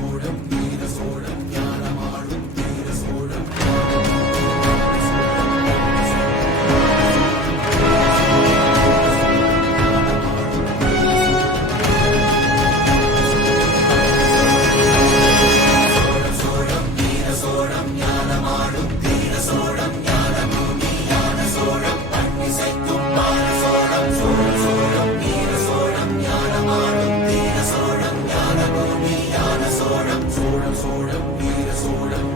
சோழம் வீர சோழ சோழம் சோழம் வீர சோழம்